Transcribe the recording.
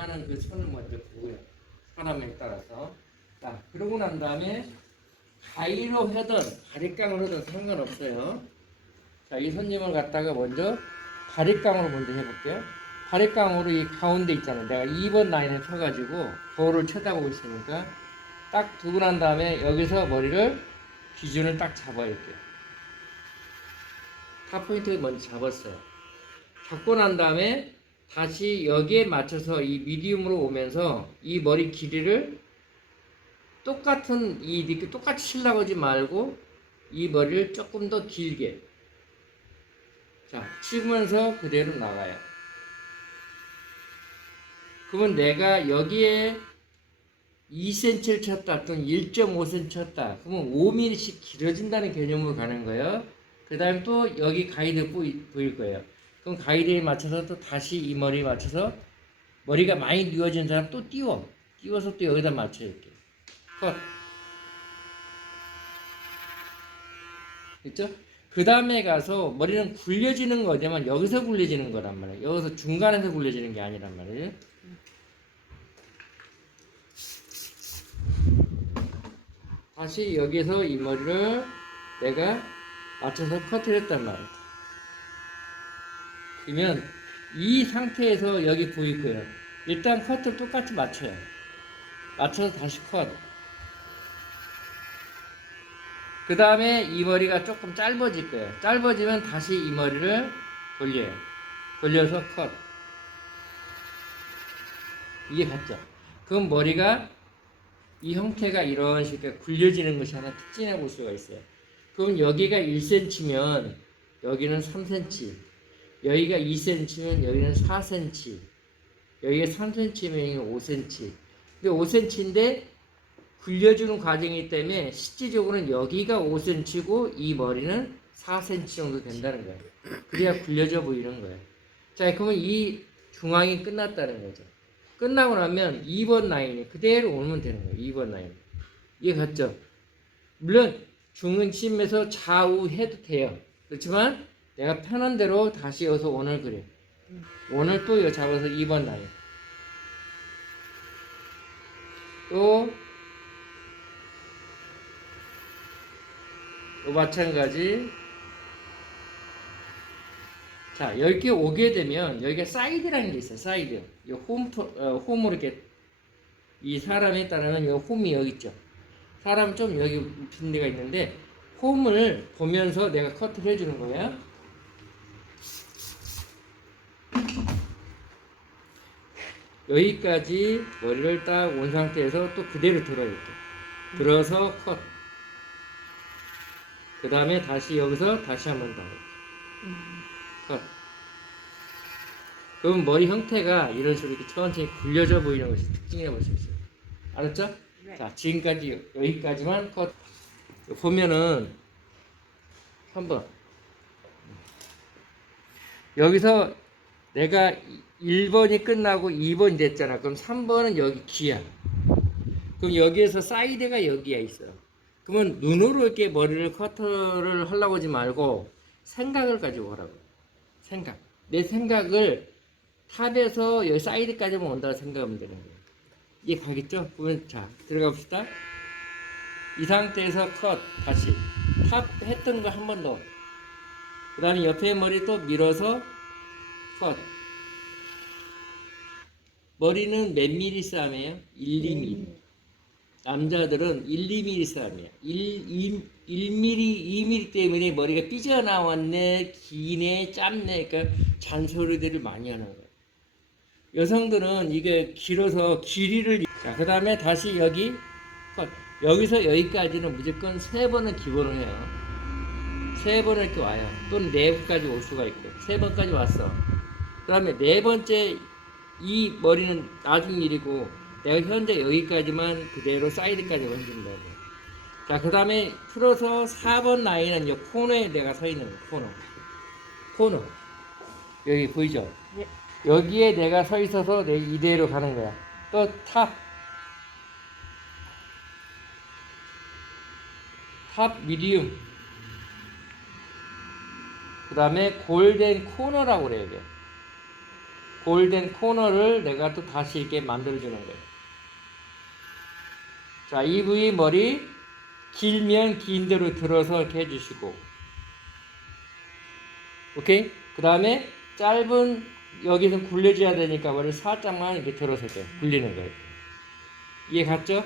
원하는 그 선을 먼저 보고요. 사람에 따라서. 자, 그러고 난 다음에 가위로 하든 바리깡으로 하든 상관없어요. 자, 이 손님을 갖다가 먼저 바리깡으로 먼저 해볼게요. 바리깡으로 이 가운데 있잖아요. 내가 2번 라인에 쳐가지고 거울을 쳐다보고 있으니까 딱 두고 난 다음에 여기서 머리를 기준을 딱 잡아야 할게요. 탑 포인트 먼저 잡았어요. 잡고 난 다음에 다시 여기에 맞춰서 이 미디움으로 오면서 이 머리 길이를 똑같은 이 이렇게 똑같이 치려고 하지 말고 이 머리를 조금 더 길게 자 치면서 그대로 나가요. 그러면 내가 여기에 2cm를 쳤다 또는 1.5cm 쳤다 그러면 5mm씩 길어진다는 개념으로 가는 거예요. 그 다음에 또 여기 가이드 보일 거예요. 그럼 가이드에 맞춰서 또 다시 이 머리에 맞춰서 머리가 많이 누워진 사람 또 띄워. 띄워서 또 여기다 맞춰 이렇게. 컷. 됐죠? 그 다음에 가서 머리는 굴려지는 거지만 여기서 굴려지는 거란 말이에요. 여기서 중간에서 굴려지는 게 아니란 말이에요. 다시 여기서 이 머리를 내가 맞춰서 커트를 했단 말이에요. 그러면 이 상태에서 여기 보일 거예요. 일단 커트 똑같이 맞춰요. 맞춰서 다시 컷. 그 다음에 이 머리가 조금 짧아질 거예요. 짧아지면 다시 이 머리를 돌려요. 돌려서 컷. 이게 같죠? 그럼 머리가 이 형태가 이런 식으로 굴려지는 것이 하나 특징이라 볼 수가 있어요. 그럼 여기가 1cm면 여기는 3cm, 여기가 2cm면 여기는 4cm, 여기가 3cm면 여기는 5cm. 근데 5cm인데 굴려주는 과정이기 때문에 실질적으로는 여기가 5cm고 이 머리는 4cm 정도 된다는 거예요. 그래야 굴려져 보이는 거예요. 자, 그러면 이 중앙이 끝났다는 거죠. 끝나고 나면 2번 라인이 그대로 오면 되는 거예요. 2번 라인. 이해 갔죠? 물론 중심에서 좌우 해도 돼요. 그렇지만 내가 편한 대로 다시 여기서 원을 그려. 원을 또 이거 잡아서 2번 라인. 또, 또 마찬가지. 자, 여기 오게 되면 여기가 사이드라는 게 있어요. 사이드. 이 홈, 토- 어, 홈으로 이렇게 이 사람에 따르면 이 홈이 여기 있죠. 사람 좀 여기 빈 데가 있는데 홈을 보면서 내가 커트를 해주는 거예 여기까지 머리를 딱 온 상태에서 또 그대로 들어요. 이렇게. 들어서 컷. 그 다음에 다시 여기서 다시 한 번 더. 컷. 그럼 머리 형태가 이런 식으로 이렇게 천천히 굴려져 보이는 것이 특징이라고 볼 수 있어요. 알았죠? 네. 자, 지금까지 여기까지만 컷. 보면은 한번 여기서 내가 1번이 끝나고 2번이 됐잖아. 그럼 3번은 여기 귀야. 그럼 여기에서 사이드가 여기에 있어. 그러면 눈으로 이렇게 머리를 커터를 하려고 하지 말고 생각을 가지고 하라고. 생각. 내 생각을 탑에서 여기 사이드까지만 온다고 생각하면 되는 거예요. 이해 가겠죠? 그러면 자 들어가 봅시다. 이 상태에서 컷 다시 탑 했던 거 한 번 더. 그 다음에 옆에 머리 또 밀어서 컷. 머리는 몇 미리 싸움이에요? 1, 2미리. 남자들은 1, 2mm 싸움이에요. 1, 2, 1mm, 2mm 때문에 머리가 삐져나왔네, 기네, 짧네, 그러니까 잔소리들을 많이 하는 거예요. 여성들은 이게 길어서 길이를 자, 그 다음에 다시 여기 컷. 여기서 여기까지는 무조건 세 번은 기본을 해요. 세 번을 이렇게 와요. 또는 네 번까지 올 수가 있고 세 번까지 왔어. 그 다음에 네 번째 이 머리는 나중 일이고 내가 현재 여기까지만 그대로 사이드까지 얹는다고. 자, 그 다음에 풀어서 4번 라인은 이 코너에 내가 서 있는 코너. 코너. 여기 보이죠? 예. 여기에 내가 서 있어서 내 이대로 가는 거야. 또 탑. 탑 미디움. 그 다음에 골덴 코너라고 그래야 돼. 볼된 코너를 내가 또 다시 이렇게 만들어주는 거예요. 자, 이 부위 머리 길면 긴 대로 들어서 이렇게 해주시고, 오케이? 그 다음에 짧은 여기서 굴려줘야 되니까 머리 살짝만 이렇게 들어서 이렇게 굴리는 거예요. 이해 갔죠?